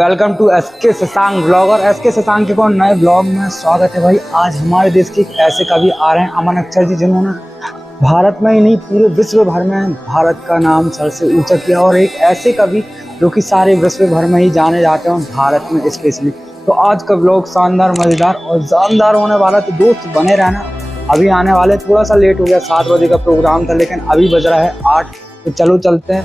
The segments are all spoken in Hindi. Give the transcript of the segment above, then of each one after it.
Welcome to SK Shashank blogger. SK Shashank के कौन नए ब्लॉग में स्वागत है भाई। आज हमारे देश के ऐसे कवि आ रहे हैं, अमन अख्तर जी, जिन्होंने भारत में ही नहीं पूरे विश्व भर में भारत का नाम सर से ऊंचा किया, और एक ऐसे कवि जो कि सारे विश्व भर में ही जाने जाते हैं, भारत में स्पेशली। तो आज का ब्लॉग शानदार, मजेदार और जानदार होने वाला, तो दोस्त बने रहना। अभी आने वाले, थोड़ा सा लेट हो गया, 7 बजे का प्रोग्राम था, लेकिन अभी बज रहा है 8। तो चलो चलते हैं।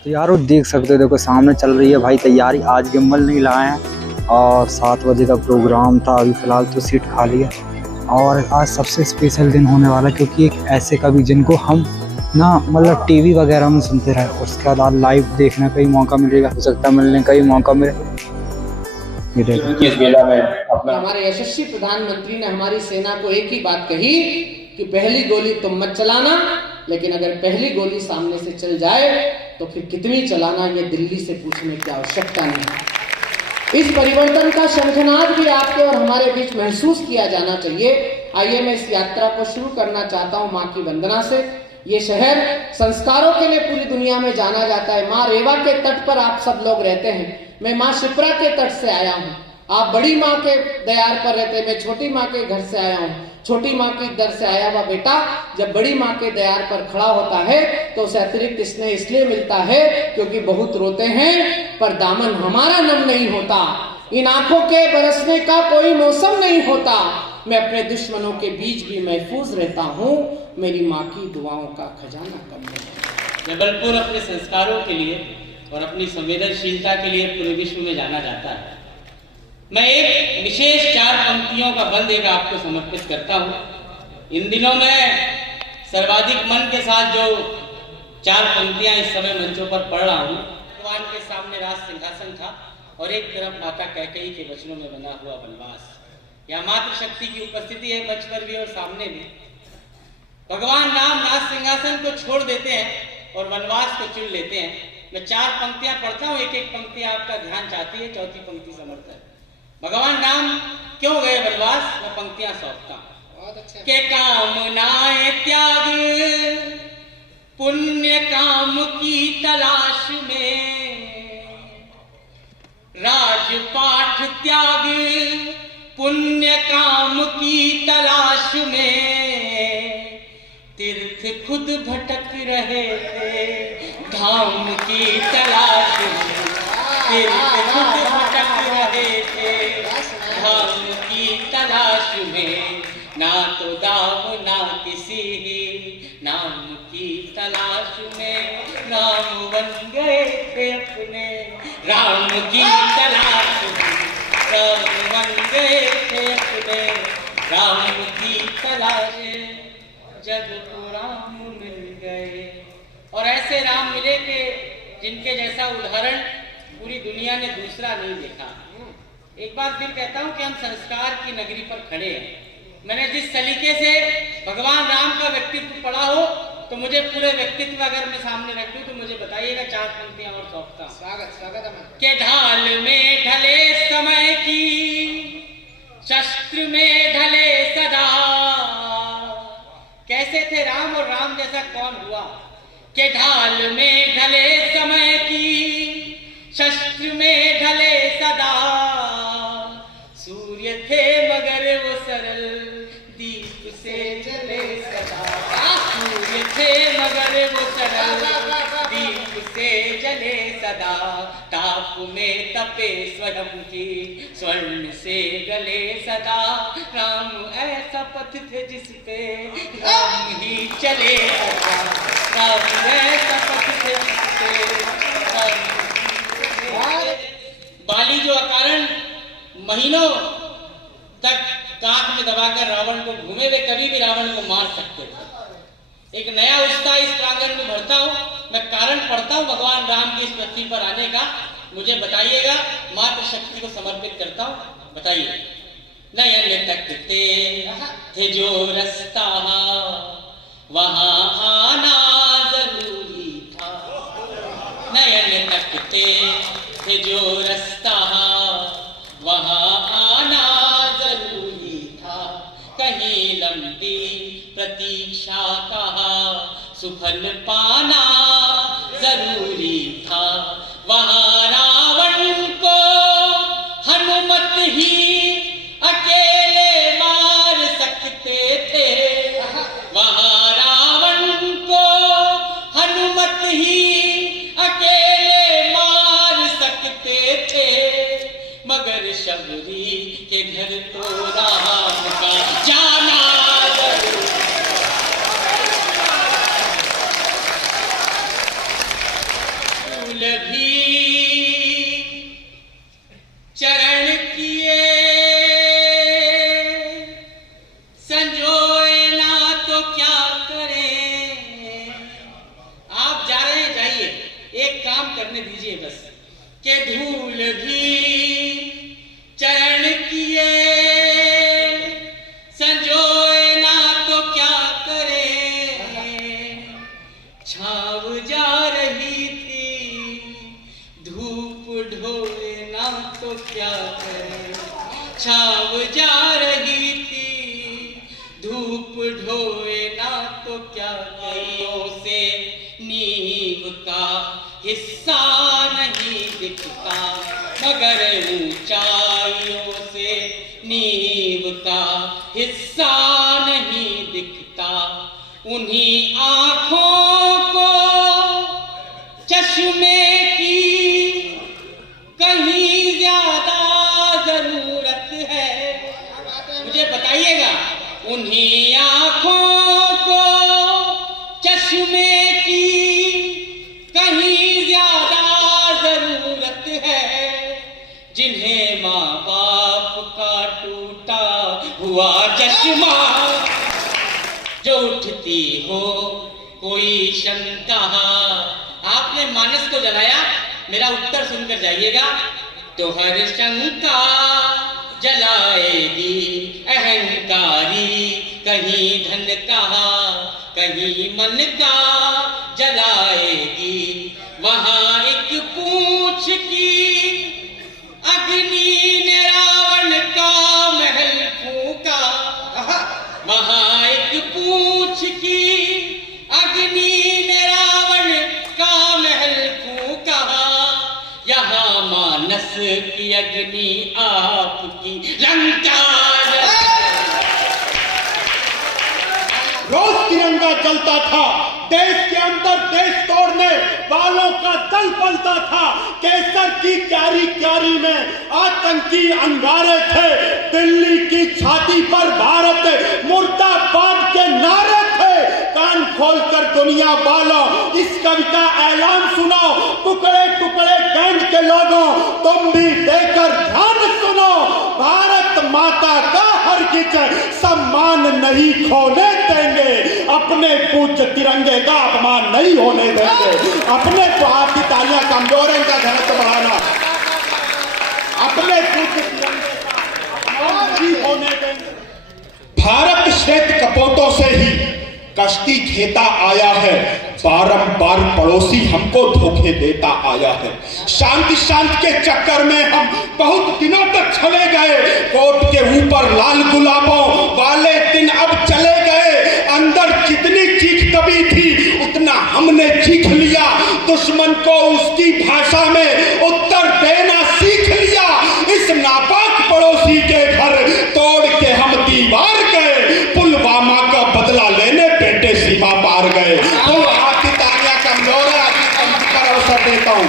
तो यारो देख सकते हो, देखो सामने चल रही है भाई तैयारी। आज गिम्बल नहीं लाए हैं और 7 बजे का प्रोग्राम था। अभी फिलहाल तो सीट खाली है, और आज सबसे स्पेशल दिन होने वाला, क्योंकि एक ऐसे कवि जिनको हम ना मतलब टीवी वगैरह में सुनते रहे, उसके बाद लाइव देखने का ही मौका मिलेगा, हो सकता है मिलने का ही मौका मिले। हमारे यशस्वी प्रधानमंत्री ने हमारी सेना को एक ही बात कही कि पहली गोली तुम मत चलाना, लेकिन अगर पहली गोली सामने से चल जाए तो फिर कितनी चलाना, ये दिल्ली से पूछने की आवश्यकता नहीं। इस परिवर्तन का शंखनाद भी आपके और हमारे बीच महसूस किया जाना चाहिए। आइए मैं इस यात्रा को शुरू करना चाहता हूँ माँ की वंदना से। ये शहर संस्कारों के लिए पूरी दुनिया में जाना जाता है। माँ रेवा के तट पर आप सब लोग रहते हैं, मैं माँ शिप्रा के तट से आया हूँ। आप बड़ी माँ के दयार पर रहते हैं, मैं छोटी माँ के घर से आया हूँ। छोटी माँ की दर से आया हुआ बेटा जब बड़ी माँ के दयार पर खड़ा होता है तो उसे अतिरिक्त स्नेह इसलिए मिलता है क्योंकि बहुत रोते हैं पर दामन हमारा नम नहीं होता। इन आंखों के बरसने का कोई मौसम नहीं होता। मैं अपने दुश्मनों के बीच भी महफूज रहता हूँ। मेरी माँ की दुआओं का खजाना कम नहीं। जबलपुर अपने संस्कारों के लिए और अपनी संवेदनशीलता के लिए पूरे विश्व में जाना जाता है। मैं एक विशेष 4 पंक्तियों का बंद एक आपको समर्पित करता हूँ। इन दिनों में सर्वाधिक मन के साथ जो 4 पंक्तियां इस समय मंचों पर पढ़ रहा हूँ। भगवान के सामने राज सिंहासन था और एक तरफ माता कैकेयी के वचनों में बना हुआ वनवास। यहाँ मातृशक्ति की उपस्थिति है मंच पर भी और सामने भी। भगवान राम राज सिंहासन को छोड़ देते हैं और वनवास को चुन लेते हैं। मैं 4 पंक्तियां पढ़ता हूँ, एक एक पंक्ति आपका ध्यान चाहती है, चौथी पंक्ति समर्थ है। भगवान राम क्यों गए वनवास, मैं पंक्तियां सौंपता हूं। के कामनाएं त्याग पुण्य काम की तलाश में, राजपाठ त्याग पुण्य काम की तलाश में, तीर्थ खुद भटक रहे थे धाम की तलाश में, तीर्थ खुद भटक रहे थे धाम की तलाश में, ना तो दाम ना किसी नाम की तलाश में, राम बन गए थे अपने राम की तलाश में, राम बन गए थे अपने राम की तलाश में, जग को राम मिल गए। और ऐसे राम मिले के जिनके जैसा उदाहरण पूरी दुनिया ने दूसरा नहीं देखा। एक बार फिर कहता हूं कि हम संस्कार की नगरी पर खड़े हैं। मैंने जिस सलीके से भगवान राम का व्यक्तित्व पढ़ा हो तो मुझे पूरे व्यक्तित्व अगर मैं सामने रख दूं तो मुझे बताइएगा। 4 पंक्तियां और सौंपता हूं। स्वागत के ढाल में ढले समय की, शस्त्र में ढले सदा। कैसे थे राम और राम जैसा कौन हुआ? के ढाल में ढले समय की, शस्त्र में ढले सदा, सूर्य थे मगर वो सरल दीप से जले सदा, सूर्य थे मगर वो सरल दीप से जले सदा, ताप में तपे स्वयं की स्वर्ण से गले सदा, राम ऐसा पथ थे जिस पे राम ही चले सदा, राम ऐसा पथ थे जिस पे राम। बाली जो अकारण महीनों तक कांख में दबाकर रावण को घूमे, वे कभी भी रावण को मार सकते थे। एक नया उत्साह इस प्रांगण में भरता हूं। मैं कारण पढ़ता हूं भगवान राम की इस पृथ्वी पर आने का। मुझे बताइएगा, मातृशक्ति को समर्पित करता हूं। बताइए। नयन तकते थे जो रास्ता वहां आना जरूरी था, नयन तकते थे जो रास्ता वहां आना जरूरी था, सुफल पाना जरूरी था। वहां रावण को हनुमत ही अकेले मार सकते थे। वहां रावण को हनुमत ही अकेले मार सकते थे, मगर शबरी के घर तो राम का जाना जरूर। फूल भी चरण किए संजोए ना तो क्या करें। आप जा रहे हैं, जाइए, एक काम करने दीजिए बस, के धूल भी चरण किए संजोए ना तो क्या करें। छाव जा रही थी धूप ढोए ना तो क्या करें। छाव जा रही थी धूप ढोए ना तो क्या करें। से नींव का हिस्सा नहीं दिखता, मगर ऊंचाइयों से नींव का हिस्सा नहीं दिखता। उन्हीं आंखों को चश्मे की कहीं ज्यादा जरूरत है। मुझे बताइएगा, उन्हीं आंखों को चश्मे की कहीं ज्यादा जरूरत है, जिन्हें माँ बाप का टूटा हुआ चश्मा जो उठती हो कोई शंका। आपने मानस को जलाया, मेरा उत्तर सुनकर जाइएगा। तो हर शंका जलाएगी अहंकारी, कहीं धन का कहीं मन का जलाएगी। वहां एक पूंछ की अग्नि ने रावण का महल फूंका। वहां एक पूंछ की अग्नि ने रावण का महल फूंका। यहाँ मानस की अग्नि आपकी लंका। रोज तिरंगा जलता था, देश के अंदर देश तोड़ने वालों का दल पलता था। केसर की क्यारी क्यारी में आतंकी अंगारे थे, दिल्ली की छाती पर भारत मुर्दाबाद के नारे थे। कान खोलकर दुनिया वालों इस कवि का ऐलान सुनो, टुकड़े टुकड़े गैंग के लोगों तुम भी देकर ध्यान सुनो। भारत माता का हरगिज सम्मान नहीं खोने देंगे, अपने पूज्य तिरंगे का अपमान नहीं होने देंगे। अपने तो आपकी तालियां कमजोर हैं, इनका घनत्व बढ़ाना। अपने पूज्य तिरंगे का अपमान नहीं होने देंगे। भारत श्वेत कपोतों से ही कश्ती घेता आया है, बारंबार पड़ोसी हमको धोखे देता आया है। शांति शांत के चक्कर में हम बहुत दिनों तक चले गए, कोट के ऊपर लाल गुलाबों वाले दिन अब चले गए। अंदर जितनी चीख दबी थी उतना हमने चीख लिया, दुश्मन को उसकी भाषा में उत्तर देना सीख लिया। इस नापाक पड़ोसी के घर तोड़ के हम दीवार गए, पुलवामा का बदला लेने बेटे सीमा पार गए। तो आपकी तालियां कमजोर है, आपकी पर अवसर देता हूं।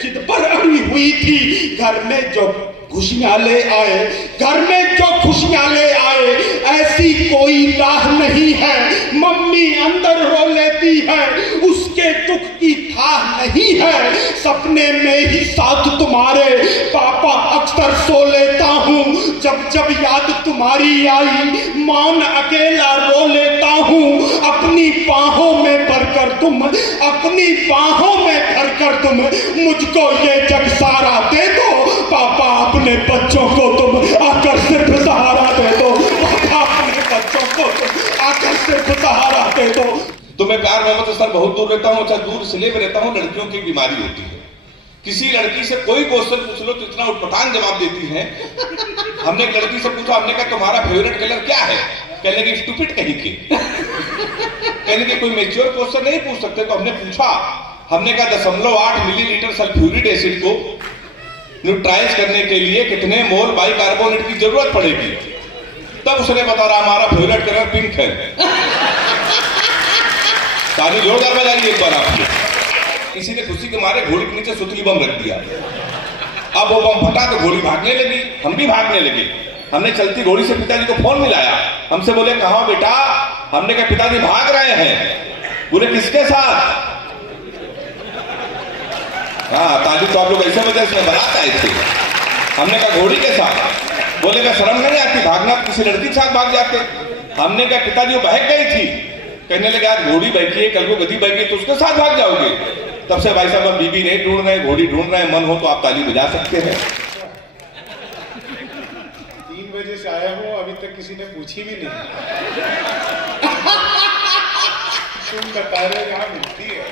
जिद पर अड़ी हुई थी, घर में जो खुशियां ले आए, घर में जो खुशियां ले आए, ऐसी कोई राह नहीं है। मम्मी अंदर रो लेती है, उसके दुख की था नहीं है। सपने में ही साथ तुम्हारे पापा अक्सर सो लेता हूँ, जब जब याद तुम्हारी आई मौन अकेला रो लेता हूँ। अपनी बाहों में भरकर तुम, अपनी बाहों में भरकर तुम मुझको ये जग सारा दे दो। पापा अपने बच्चों को तुम आकर सिर्फ सहारा दे दो। पापा अपने बच्चों को तुम आकर सिर्फ सहारा दे दो। तो मैं प्यार मोहब्बत से सर बहुत दूर रहता हूँ। अच्छा, दूर इसलिए में रहता हूँ, लड़कियों की बीमारी होती है। किसी लड़की से कोई क्वेश्चन पूछ लो तो इतना उटपटांग जवाब देती है। हमने एक लड़की से पूछा, हमने कहा तुम्हारा फेवरेट कलर क्या है? कहने की स्टूपिड कहीं की। कहने के कोई मेच्योर क्वेश्चन नहीं पूछ सकते। तो हमने पूछा, हमने कहा 0.8 मिलीलीटर सल्फ्यूरिक एसिड को न्यूट्राइज करने के लिए कितने मोल बाइकार्बोनेट की जरूरत पड़ेगी? तब उसने बता रहा हमारा फेवरेट कलर पिंक है। ताली जोरदार बजाइए एक बार आपको। किसी ने खुशी के मारे घोड़ी के नीचे सुतली बम रख दिया। अब वो बम फटा तो घोड़ी भागने लगी, हम भी भागने लगे। हमने चलती घोड़ी से पिताजी को फोन मिलाया। हमसे बोले कहाँ बेटा? हमने कहा पिताजी भाग रहे हैं। बोले किसके साथ? हाँ, ताली तो आप लोग ऐसे वजह से बारात आए थे। हमने कहा घोड़ी के साथ। बोले क्या शर्म नहीं आती? भागना किसी लड़की के साथ भाग जाते। हमने कहा पिताजी वो बहक गई थी। कहने लगे आज घोड़ी बहकी है, कल को गधी बहकी तो उसके साथ भाग जाओगे। तब से भाई साहब हम बीबी नहीं ढूंढ रहे, घोड़ी ढूंढ रहे हैं। मन हो तो आप ताली बजा सकते हैं। 3 बजे से आया हूँ, अभी तक किसी ने पूछी भी नहीं। तुम बता रहे यहाँ मिलती है।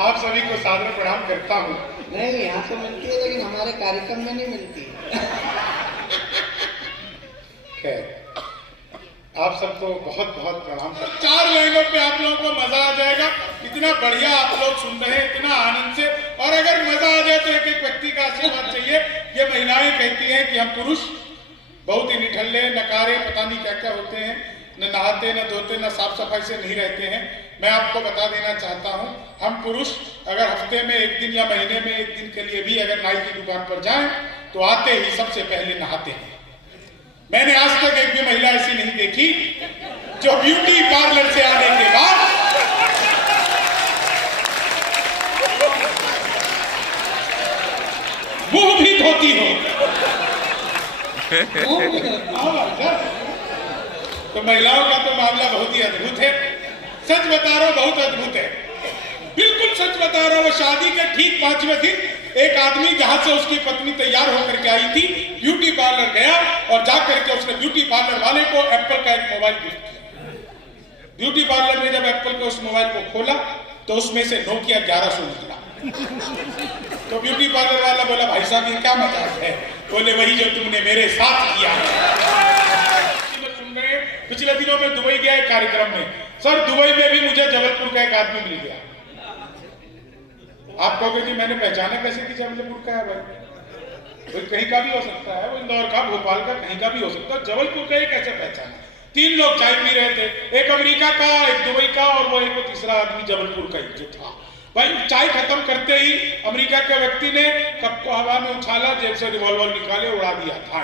आप सभी को सादर प्रणाम करता हूँ। नहीं, यहाँ तो मिलती है लेकिन हमारे कार्यक्रम में नहीं मिलती। खैर, आप सबको बहुत बहुत प्रणाम करता हूँ। 4 लाइनों पे आप लोगों को मजा आ जाएगा। इतना बढ़िया आप लोग सुन रहे हैं, इतना आनंद से। और अगर मजा आ जाए तो एक एक व्यक्ति का आशीर्वाद चाहिए। ये महिलाएं कहती हैं कि हम पुरुष बहुत ही निठल्ले, नकारे, पता नहीं क्या क्या होते हैं, न नहाते, न धोते, न साफ सफाई से नहीं रहते हैं। मैं आपको बता देना चाहता हूं, हम पुरुष अगर हफ्ते में 1 दिन या महीने में 1 दिन के लिए भी अगर नाई की दुकान पर जाएं तो आते ही सबसे पहले नहाते हैं। मैंने आज तक एक भी महिला ऐसी नहीं देखी जो ब्यूटी पार्लर से आने के बाद मुंह भी धोती हो। तो महिलाओं का तो मामला बहुत ही अद्भुत है। सच बता रहा हूं, बहुत अद्भुत है। बिल्कुल सच बता रहा हूं। शादी के ठीक 5वें दिन एक आदमी जहां से उसकी पत्नी तैयार होकर के आई थी, ब्यूटी पार्लर गया और जाकर के उसने ब्यूटी पार्लर वाले को एप्पल का एक मोबाइल गिफ्ट किया। ब्यूटी पार्लर में जब एप्पल के उस मोबाइल को खोला तो उसमें से नोकिया 1100 निकला। तो ब्यूटी पार्लर वाला बोला भाई साहब ये क्या मजाक है? बोले वही जो तुमने मेरे साथ किया है। सुन रहे, पिछले दिनों में दुबई गया एक कार्यक्रम में। सर दुबई में भी मुझे जबलपुर का एक आदमी मिल गया। आप कहोगे कि मैंने पहचाना कैसे कि जबलपुर का है? भाई कहीं का भी हो सकता है, वो इंदौर का, भोपाल का, कहीं का भी हो सकता है। जबलपुर का ही कैसे पहचाना? 3 लोग चाय पी रहे थे, एक अमेरिका का, एक दुबई का और वो एक तीसरा आदमी जबलपुर का ही जो था। भाई चाय खत्म करते ही अमेरिका के व्यक्ति ने कप को हवा में उछाला, जेब से रिवॉल्वर निकाले, उड़ा दिया था।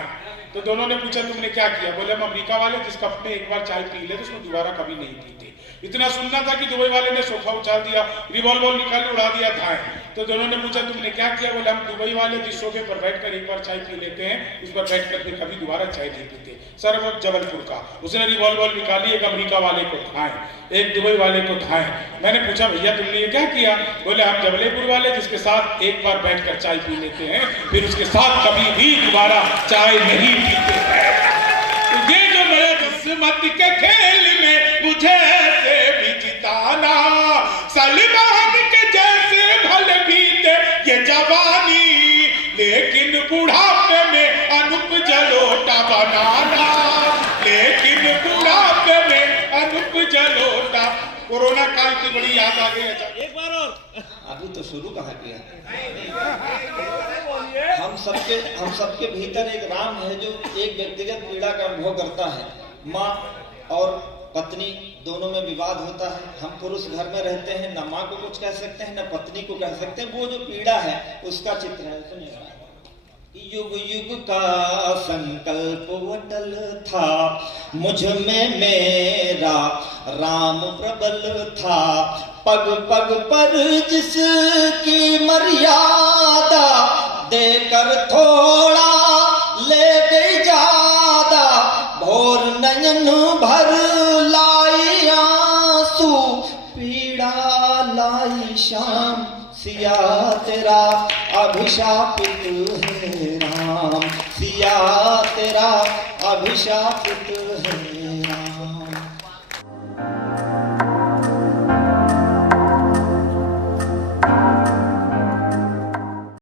तो दोनों ने पूछा तुमने क्या किया? बोले हम अमेरिका वाले जिस कप में एक बार चाय पी ले तो उसमें दोबारा कभी नहीं पीते। इतना सुनना था कि दुबई वाले ने सोफा उछाल दिया, रिवॉल्वर निकाले, उड़ा दिया था। तो दोनों ने पूछा तुमने क्या किया? बोले हम दुबई वाले जिस सोफे पर बैठकर एक बार चाय पी लेते हैं उस पर बैठकर के कभी दोबारा चाय नहीं पीते। सर वो जबलपुर का। उसने रिवॉल्वर निकाली, एक अमेरिका वाले को थाए, एक दुबई वाले को थाए। मैंने पूछा भैया तुमने ये क्या किया? बोले हम जबलपुर वाले जिसके साथ एक बार बैठकर चाय पी लेते हैं फिर उसके साथ कभी भी दोबारा चाय नहीं पीते हैं। तो ये जो मेरे किस्मत के खेल में मुझे ऐसे भी जिताना, सलमान के जैसे भले बीते ये जवानी, लेकिन बुढ़ापे में अनूप जलोटा बनाना, लेकिन बुढ़ापे में अनूप जलोटा। कोरोना काल की बड़ी याद आ गई। एक बार और अभी तो शुरू कहाँ किया? हम सबके भीतर एक राम है जो एक व्यक्तिगत पीड़ा का अनुभव करता है। माँ और पत्नी दोनों में विवाद होता है। हम पुरुष घर में रहते हैं, न माँ को कुछ कह सकते हैं न पत्नी को कह सकते हैं। वो जो पीड़ा है उसका चित्र है। सुनिएगा। युग युग का संकल्प अटल था, मुझ में मेरा राम प्रबल था। पग पग पर जिसकी मर्यादा, देकर थोड़ा ले गई ज्यादा। भोर नयन भर लाई आंसू, पीड़ा लाई शाम। सिया तेरा अभिशापित है राम, सिया तेरा अभिशापित